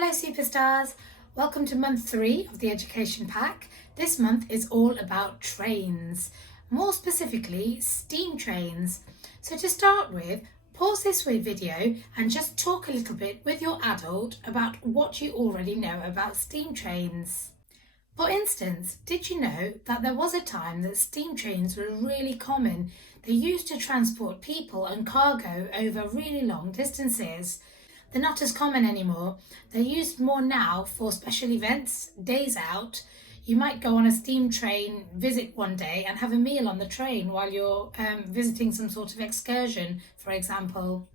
Hello superstars, welcome to month 3 of the education pack. This month is all about trains, more specifically steam trains. So to start with, pause this video and just talk a little bit with your adult about what you already know about steam trains. For instance, did you know that there was a time that steam trains were really common? They used to transport people and cargo over really long distances. They're not as common anymore. They're used more now for special events, days out. You might go on a steam train visit one day and have a meal on the train while you're visiting some sort of excursion, for example.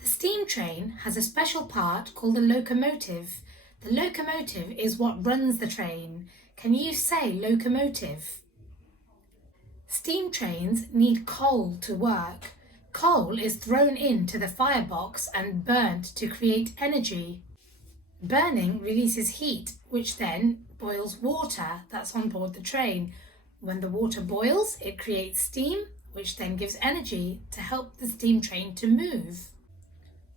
The steam train has a special part called the locomotive. The locomotive is what runs the train. Can you say locomotive? Steam trains need coal to work. Coal is thrown into the firebox and burnt to create energy. Burning releases heat, which then boils water that's on board the train. When the water boils, it creates steam, which then gives energy to help the steam train to move.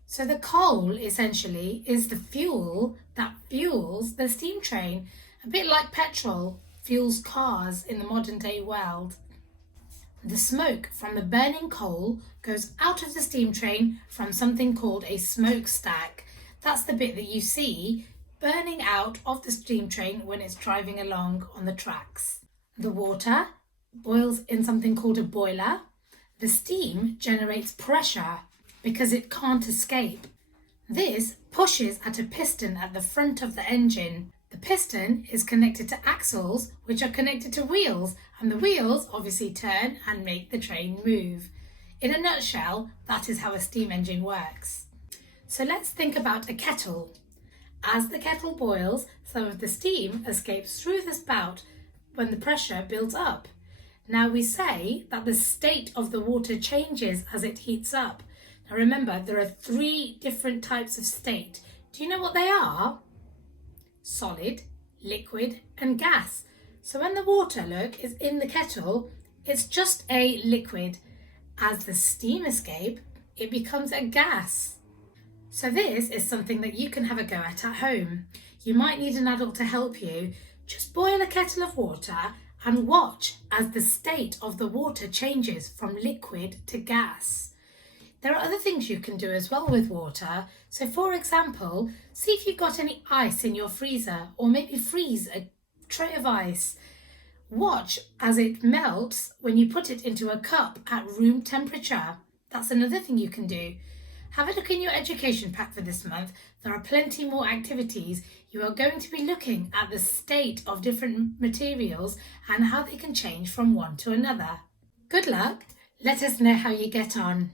So the coal essentially is the fuel that fuels the steam train, a bit like petrol fuels cars in the modern day world. The smoke from the burning coal goes out of the steam train from something called a smokestack. That's the bit that you see burning out of the steam train when it's driving along on the tracks. The water boils in something called a boiler. The steam generates pressure because it can't escape. This pushes at a piston at the front of the engine. The piston is connected to axles, which are connected to wheels, and the wheels obviously turn and make the train move. In a nutshell, that is how a steam engine works. So let's think about a kettle. As the kettle boils, some of the steam escapes through the spout when the pressure builds up. Now we say that the state of the water changes as it heats up. Now remember, there are 3 different types of state. Do you know what they are? Solid, liquid and gas. So when the water, look, is in the kettle, it's just a liquid. As the steam escape, it becomes a gas. So this is something that you can have a go at home. You might need an adult to help you. Just boil a kettle of water and watch as the state of the water changes from liquid to gas. There are other things you can do as well with water. So for example, see if you've got any ice in your freezer, or maybe freeze a tray of ice. Watch as it melts when you put it into a cup at room temperature. That's another thing you can do. Have a look in your education pack for this month. There are plenty more activities. You are going to be looking at the state of different materials and how they can change from one to another. Good luck. Let us know how you get on.